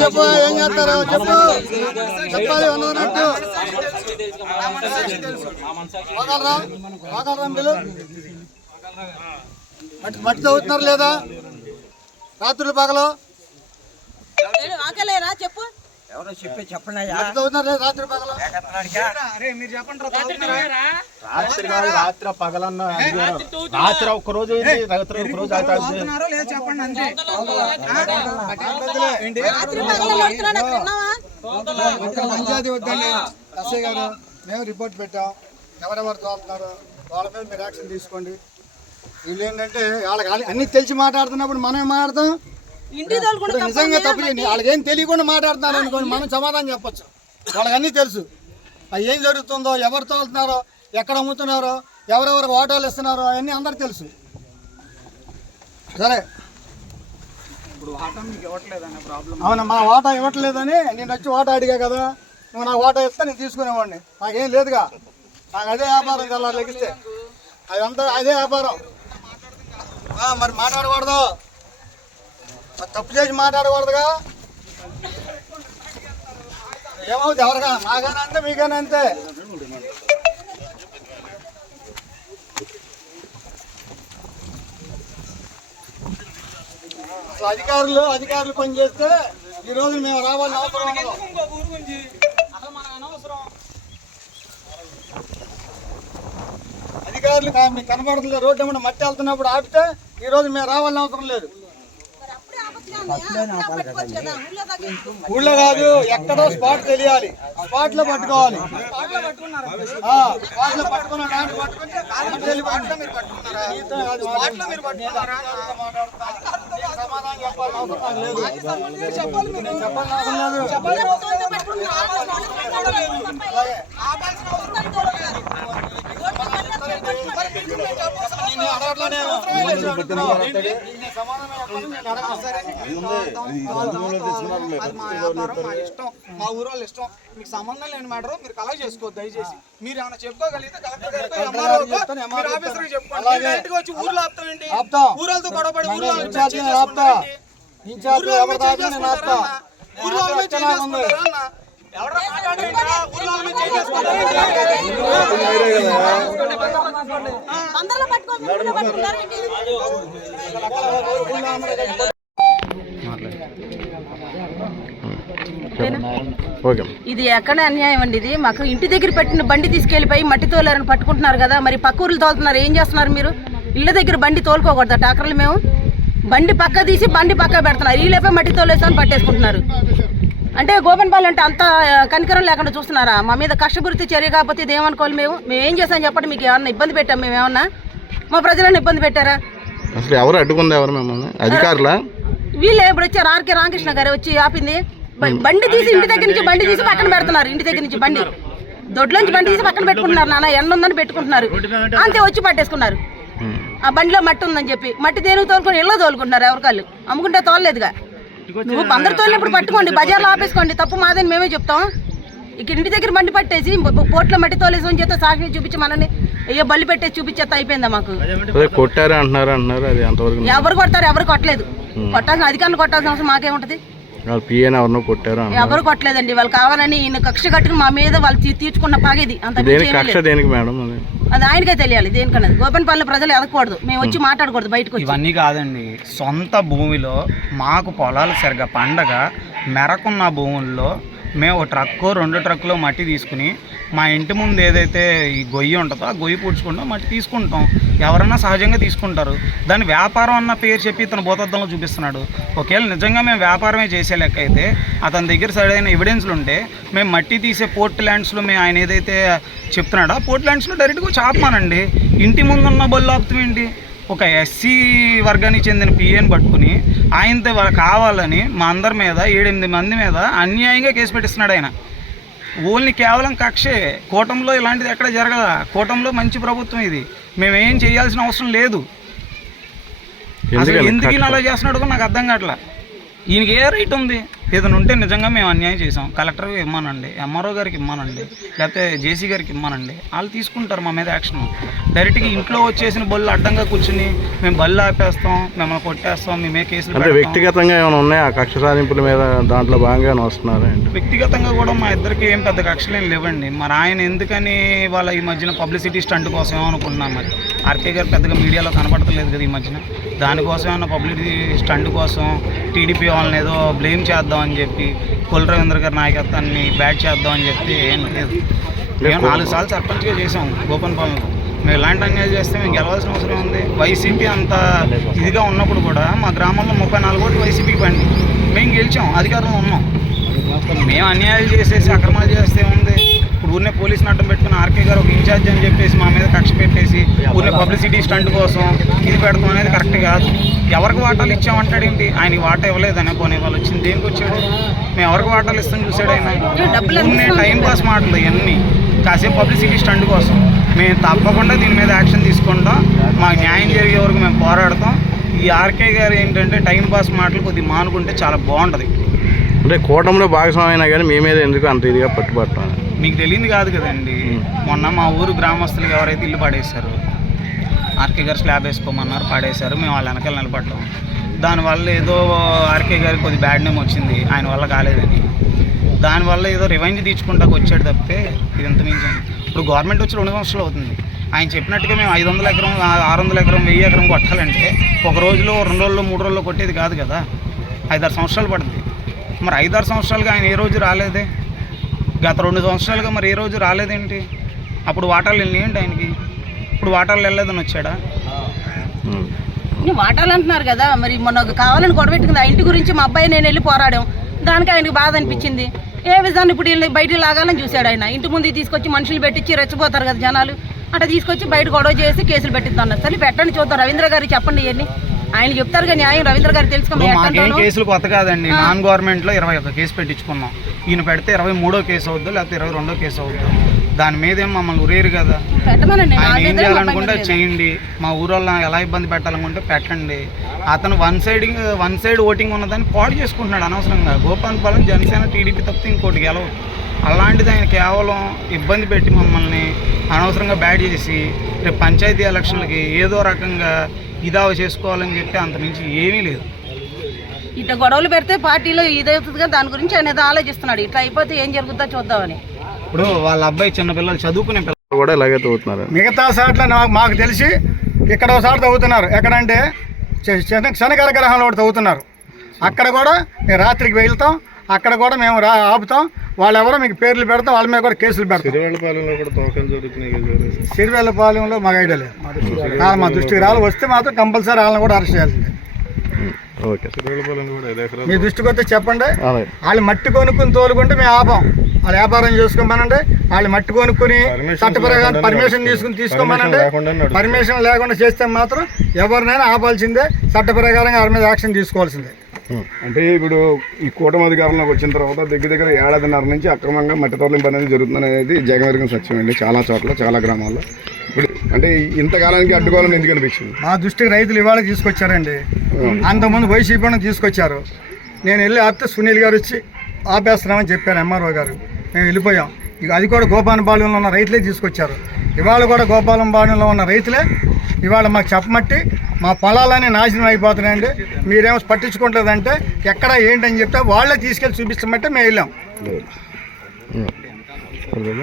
చెప్పు, ఏం చేస్తారు చెప్పు, చెప్పాలి అన్నట్టు. మట్టి చదువుతున్నారు లేదా రాత్రులు పగలు? చెప్పు ఎవరో చెప్పండి రాత్రి పగల రాత్రి పగలన్న రాత్రి ఒక్కరోజు పంచాయతీ వద్దండి. ఎస్ఐ గారు మేము రిపోర్ట్ పెట్టాం, ఎవరెవరు తోలుతున్నారు వాళ్ళ మీద మీరు యాక్షన్ తీసుకోండి. వీళ్ళు ఏంటంటే వాళ్ళకి అన్ని తెలిసి మాట్లాడుతున్నప్పుడు మనం మాట్లాడతాం, నిజంగా తప్పు చేయండి. వాళ్ళకి ఏం తెలియకుండా మాట్లాడుతున్నారు అనుకోండి, మనం సమాధానం చెప్పచ్చు. వాళ్ళకి అన్నీ తెలుసు, అది ఏం జరుగుతుందో, ఎవరు తోలుతున్నారో, ఎక్కడ అమ్ముతున్నారో, ఎవరెవరికి వాటాలు ఇస్తున్నారో అవన్నీ అందరికి తెలుసు. సరే అవునా, మా వాటా ఇవ్వట్లేదని నేను వచ్చి వాటా అడిగా కదా, నువ్వు నా వాటా ఇస్తే నేను తీసుకునేవాడిని. నాకేం లేదుగా, నాకు అదే వ్యాపారం కదా లెగిస్తే, అదంతా అదే వ్యాపారం. మరి మాట్లాడకూడదు, తప్పు చేసి మాట్లాడకూడదుగా. ఏమవుతుంది ఎవరిగా, మాగానే అంతే మీగానే అంతే. అసలు అధికారులు పని చేస్తే ఈ రోజు మేము రావాలని అవసరం ఉండదు. అధికారులు మీకు కనబడుతుంది, రోడ్డు ఏమన్నా మట్టి వెళ్తున్నప్పుడు ఆపితే ఈ రోజు మేము రావాలని అవసరం లేదు. ఊళ్ళో కాదు, ఎక్కడో స్పాట్ తెలియాలి, స్పాట్ లో పట్టుకోవాలి. స్పాట్ లో పట్టుకున్నా పట్టుకుంటే సమాధానం చెప్పాలని అవసరం లేదు. చెప్పాలని అవసరం మా ఊరు వాళ్ళు ఇష్టం, మీకు సంబంధం లేని మ్యాటర్ మీరు కలెక్ట్ చేసుకోవద్దు దయచేసి. మీరు ఏమైనా చెప్పుకోగలిగితే కలెక్టర్ ఆఫీసర్కి చెప్పుకోండి. వచ్చి ఊర్లో ఆపుతామండి, ఊళ్ళతో గొడవపడి ఊర్లో ఇది ఎక్కడ అన్యాయం అండి. ఇది మాకు ఇంటి దగ్గర పెట్టిన బండి తీసుకెళ్లిపోయి మట్టి తోలారని పట్టుకుంటున్నారు కదా, మరి పక్క ఊర్లు తోలుతున్నారు. ఏం చేస్తున్నారు మీరు? ఇళ్ళ దగ్గర బండి తోలుకోకూడదా టాక్టర్లు? మేము బండి పక్క తీసి బండి పక్క పెడుతున్నారు, వీళ్ళపై మట్టి తోలేసామని పట్టేసుకుంటున్నారు. అంటే గోపెన్పాలెం అంటే అంత కనికరం లేకుండా చూస్తున్నారా? మా మీద కష్టపూరిత చర్య కాకపోతే ఇది ఏమనుకోవాలి? మేము ఏం చేసాం చెప్పండి? మీకు ఏమన్నా ఇబ్బంది పెట్టాం? మేము ఏమన్నా మా ప్రజలను ఇబ్బంది పెట్టారా? అసలు ఎవరు అడ్డుకుంది? ఎవరు మిమ్మల్ని? అధికారులా? వీళ్ళే ఇప్పుడు వచ్చారు, ఆర్కే రామకృష్ణ గారు వచ్చి ఆపింది. బండి తీసి ఇంటి దగ్గర నుంచి బండి తీసి పక్కన పెడుతున్నారు. ఇంటి దగ్గర నుంచి బండి దొడ్లోంచి బండి తీసి పక్కన పెట్టుకుంటున్నారు. నాన్న ఎండ ఉందని పెట్టుకుంటున్నారు, అంతే వచ్చి పట్టేసుకున్నారు. ఆ బండిలో మట్టి ఉందని చెప్పి మట్టి దేనికి తోలుకొని ఇళ్ళో తోలుకుంటున్నారు. ఎవరికాళ్ళు అమ్ముకుంటే తోలలేదుగా. నువ్వు అందరు తోలినప్పుడు పట్టుకోండి, బజార్లో ఆపేసుకోండి, తప్పు మాదని మేమే చెప్తాం. ఇక్కడ ఇంటి దగ్గర బండి పట్టేసి పోట్లో మట్టి తోలేసి అని చేస్తే సాక్షి చూపించి మనల్ని అయ్యో బల్లి పెట్టేసి చూపించేస్తా అయిపోయిందా? మాకు కొట్టారు అంటున్నారు. ఎవరు కొడతారు? ఎవరు కొట్టలేదు. కొట్టాల్సిన అధికారులు కొట్టాల్సిన అవసరం మాకేముంటది? ఎవరు కొట్టలేదండి. వాళ్ళు కావాలని ఈయన కక్ష కట్టుకుని మా మీద వాళ్ళు తీర్చుకున్న పగేది. అంత అది ఆయనకే తెలియాలి. దేనికన్నది గోపెన్పాలెం ప్రజలు ఎదగకూడదు, మేము వచ్చి మాట్లాడకూడదు బయటకు. ఇవన్నీ కాదండి, సొంత భూమిలో మాకు పొలాలు సరిగా పండగ మెరకున్న భూముల్లో మేము ఒక ట్రక్కు 2 ట్రక్కులు మట్టి తీసుకుని మా ఇంటి ముందు ఏదైతే ఈ గొయ్యి ఉంటుందో ఆ గొయ్యి పూడ్చుకుంటాం, మట్టి తీసుకుంటాం. ఎవరన్నా సహజంగా తీసుకుంటారు. దాన్ని వ్యాపారం అన్న పేరు చెప్పి ఇతను భూతద్దంలో చూపిస్తున్నాడు. ఒకవేళ నిజంగా మేము వ్యాపారమే చేసే లెక్క అయితే అతని దగ్గర సరైన ఎవిడెన్స్లు ఉంటే మేము మట్టి తీసే పోర్ట్ ల్యాండ్స్లో మేము ఆయన ఏదైతే చెప్తున్నాడో ఆ పోర్ట్ ల్యాండ్స్లో డైరెక్ట్గా చాపమానండి. ఇంటి ముందున్న బళ్ళు ఆపుతామేంటి? ఒక ఎస్సీ వర్గానికి చెందిన పిఏని పట్టుకుని ఆయనతో కావాలని మా అందరి మీద 7-8 మంది మీద అన్యాయంగా కేసు పెట్టిస్తున్నాడు ఆయన. ఓన్లీ కేవలం కక్షే. కూటమిలో ఇలాంటిది ఎక్కడ జరగదా? కూటమిలో మంచి ప్రభుత్వం ఇది, మేమేం చేయాల్సిన అవసరం లేదు. అసలు ఎందుకు అలా చేస్తున్నాడు నాకు అర్థం కావట్లా. ఈయనకి ఏ రైట్ ఉంది? ఏదైనా ఉంటే నిజంగా మేము అన్యాయం చేసాం, కలెక్టర్కి ఇమ్మానండి, ఎంఆర్ఓ గారికి ఇమ్మానండి, లేకపోతే జేసీ గారికి ఇమ్మానండి, వాళ్ళు తీసుకుంటారు మా మీద యాక్షన్. డైరెక్ట్గా ఇంట్లో వచ్చేసిన బళ్ళు అడ్డంగా కూర్చుని మేము బళ్ళు ఆపేస్తాం, మిమ్మల్ని కొట్టేస్తాం, మేమే కేసులు అంటే వ్యక్తిగతంగా ఏమైనా ఉన్నాయా కక్ష సాధింపుల మీద? దాంట్లో భాగంగానే వస్తున్నారు. వ్యక్తిగతంగా కూడా మా ఇద్దరికి ఏం పెద్ద కక్షలు ఏం లేవండి. మరి ఆయన ఎందుకని వాళ్ళ ఈ మధ్యన పబ్లిసిటీ స్టంట్ కోసం ఏమనుకుంటున్నాం, మరి ఆర్కే గారు పెద్దగా మీడియాలో కనపడతలేదు కదా ఈ మధ్యన, దానికోసం ఏమన్నా పబ్లిసిటీ స్టంట్ కోసం టీడీపీ వాళ్ళని ఏదో బ్లేమ్ చేద్దామని చెప్పి కొల్లు రవీంద్ర గారి నాయకత్వాన్ని బ్యాట్ చేద్దామని చెప్పి ఏం లేదు. మేము 4 సార్లు సర్పంచ్గా చేసాం గోపన్పాలెంలో. మేము ఇలాంటి అన్యాయం చేస్తే మేము గెలవాల్సిన అవసరం ఉంది. వైసీపీ అంత ఇదిగా ఉన్నప్పుడు కూడా మా గ్రామంలో 34 ఓట్లు వైసీపీకి పండి మేము గెలిచాం, అధికారంలో ఉన్నాం. మేము అన్యాయాలు చేసేసి అక్రమాలు చేస్తే ఉంది. ఇప్పుడు ఊరినే పోలీసుని అడ్డం పెట్టుకుని ఆర్కే గారు ఒక ఇన్ఛార్జ్ అని చెప్పేసి మా మీద కక్ష పెట్టేసి ఊరినే పబ్లిసిటీ స్టంట్ కోసం ఇది పెడతాం అనేది కరెక్ట్ కాదు. ఎవరికి వాటాలు ఇచ్చామంటాడు ఏంటి? ఆయనకి వాటా ఇవ్వలేదని పోనీ వాళ్ళు వచ్చింది దేనికి వచ్చాడు? మేము ఎవరికి వాటాలు ఇస్తాం చూసాడు ఆయన. ఊరినే టైం పాస్ మాటలు ఇవన్నీ కాసేపు పబ్లిసిటీ స్టంట్ కోసం. మేము తప్పకుండా దీని మీద యాక్షన్ తీసుకుంటాం, మాకు న్యాయం జరిగే వరకు మేము పోరాడతాం. ఈ ఆర్కే గారు ఏంటంటే టైం పాస్ మాటలు కొద్దిగా మానుకుంటే చాలా బాగుంటుంది. అంటే కూటమిలో భాగస్వామైనా కానీ మీ మీద ఎందుకు అంత ఇదిగా పట్టుబడతాం? మీకు తెలియదు కాదు కదండి, మొన్న మా ఊరు గ్రామస్తులకు ఎవరైతే ఇల్లు పాడేశారు, ఆర్కే గారు స్లాబ్ వేసుకోమన్నారు, పాడేశారు, మేము వాళ్ళ వెనకాల నిలబడ్డాం. దానివల్ల ఏదో ఆర్కే గారికి కొద్ది బ్యాడ్ నేమ్ వచ్చింది, ఆయన వల్ల కాలేదని. దానివల్ల ఏదో రివెంజ్ తీర్చుకుంటాకు వచ్చాడు తప్పితే ఇది ఎంత మించి. ఇప్పుడు గవర్నమెంట్ వచ్చి 2 సంవత్సరాలు అవుతుంది. ఆయన చెప్పినట్టుగా మేము 500 ఎకరం 600 ఎకరం 1000 ఎకరం కొట్టాలంటే ఒక రోజులో 2 రోజుల్లో 3 రోజుల్లో కొట్టేది కాదు కదా, 5-6 సంవత్సరాలు పడుతుంది. మరి 5-6 సంవత్సరాలుగా ఆయన ఏ రోజు రాలేదే, గత 2 సంవత్సరాలుగా మరి ఏ రోజు రాలేదేంటి? అప్పుడు వాటాలు వెళ్ళినాయండి ఆయనకి, ఇప్పుడు వాటాలు వెళ్ళలేదని వచ్చాడా? వాటాలు అంటున్నారు కదా, మరి మొన్న కావాలని గొడవెట్టుకుంది ఆ ఇంటి గురించి మా అబ్బాయి నేను వెళ్ళి పోరాడాం, దానికి ఆయనకు బాధ అనిపించింది. ఏ విధాన్ని ఇప్పుడు వీళ్ళని బయటికి లాగాలని చూశాడు ఆయన. ఇంటి ముందు తీసుకొచ్చి మనుషులు పెట్టించి రెచ్చిపోతారు కదా జనాలు, అట్లా తీసుకొచ్చి బయట గొడవ చేసి కేసులు పెట్టిద్దాం. సరే పెట్టండి చూద్దాం, రవీంద్ర గారికి చెప్పండి ఇవన్నీ, ఆయన చెప్తారు కదా న్యాయం. రవీంద్ర గారు మాకేం కేసులు కొత్త కాదండి, నాన్ గవర్నమెంట్లో 21 కేసు పెట్టించుకున్నాం. ఈయన పెడితే 23వ కేసు అవుద్దు, లేకపోతే 22వ కేసు అవుద్దు. దాని మీద ఏం మమ్మల్ని ఉరేరు కదా. ఆయన ఏం చేయాలనుకుంటే చేయండి, మా ఊరోళ్ళ ఎలా ఇబ్బంది పెట్టాలనుకుంటే పెట్టండి. అతను వన్ సైడ్ ఓటింగ్ ఉన్నదాన్ని పాడు చేసుకుంటున్నాడు అనవసరంగా. గోపన్పాలెం జనసేన టీడీపీ తప్పితే ఇంకోటి గెలవు. అలాంటిది ఆయన కేవలం ఇబ్బంది పెట్టి మమ్మల్ని అనవసరంగా బ్యాడ్ చేసి రేపు పంచాయతీ ఎలక్షన్లకి ఏదో రకంగా ఇదావ చేసుకోవాలని చెప్పి అంతమించి ఏమీ లేదు. ఇట్లా గొడవలు పెడితే పార్టీలో ఇదవుతుందిగా, దాని గురించి ఆయన ఏదో ఆలోచిస్తున్నాడు. ఇట్లా అయిపోతే ఏం జరుగుతుందో చూద్దామని. ఇప్పుడు వాళ్ళ అబ్బాయి చిన్నపిల్లలు చదువుకునే పిల్లలు కూడా ఇలాగే తవ్వుతున్నారు. మిగతా సార్లు మాకు తెలిసి ఇక్కడ ఒకసారి తవ్వుతున్నారు. ఎక్కడంటే శనికర గ్రహంలో ఒకటి తవ్వుతున్నారు. అక్కడ కూడా మేము రాత్రికి వెళ్తాం, అక్కడ కూడా మేము ఆపుతాం. వాళ్ళెవరో మీకు పేర్లు పెడతాం, వాళ్ళ మీద కూడా కేసులు పెడతాం. సిరివెల్లపాలెంలో మాకు ఐడియా లేదు, మా దృష్టికి రావాలి. వస్తే మాత్రం కంపల్సరీ వాళ్ళని కూడా అరెస్ట్ చేయాల్సిందే. మీ దృష్టికి వస్తే చెప్పండి. వాళ్ళు మట్టి కొనుక్కుని తోలుకుంటే మేము ఆపాం, వాళ్ళు వ్యాపారం చేసుకోమనండి. వాళ్ళు మట్టి కొనుక్కుని చట్టపరంగా పర్మిషన్ తీసుకోమనండి. పర్మిషన్ లేకుండా చేస్తే మాత్రం ఎవరినైనా ఆపాల్సిందే, చట్ట ప్రకారంగా వాళ్ళ మీద యాక్షన్ తీసుకోవాల్సిందే. అంటే ఇప్పుడు ఈ కూటమి అధికారంలోకి వచ్చిన తర్వాత దగ్గర 1.5 ఏళ్ల నుంచి అక్రమంగా మట్టి తరలింపు అనేది జరుగుతుంది అనేది జగమెరిగిన సత్యం అండి. చాలా చోట్ల చాలా గ్రామాల్లో ఇప్పుడు అంటే ఇంతకాలానికి అడ్డుకోవాలని ఎందుకు అనిపించింది? మా దృష్టికి రైతులు ఇవాళ తీసుకొచ్చారండి, అంతకుముందు వైసీపీని తీసుకొచ్చారు. నేను వెళ్ళి ఆపితే సునీల్ గారు వచ్చి ఆపేస్తున్నామని చెప్పారు ఎంఆర్ఓ గారు. మేము వెళ్ళిపోయాం. ఇక అది కూడా గోపాలపాలెంలో ఉన్న రైతులే తీసుకొచ్చారు. ఇవాళ కూడా గోపాలపాలెంలో ఉన్న రైతులే ఇవాళ మాకు చెప్పమట్టి మా పొలాలన్నీ నాశనం అయిపోతున్నాయండి, మీరేమో పట్టించుకోవట్లేదంటే ఎక్కడ ఏంటని చెప్తే వాళ్ళే తీసుకెళ్ళి చూపిస్తామంటే మేము వెళ్ళాం.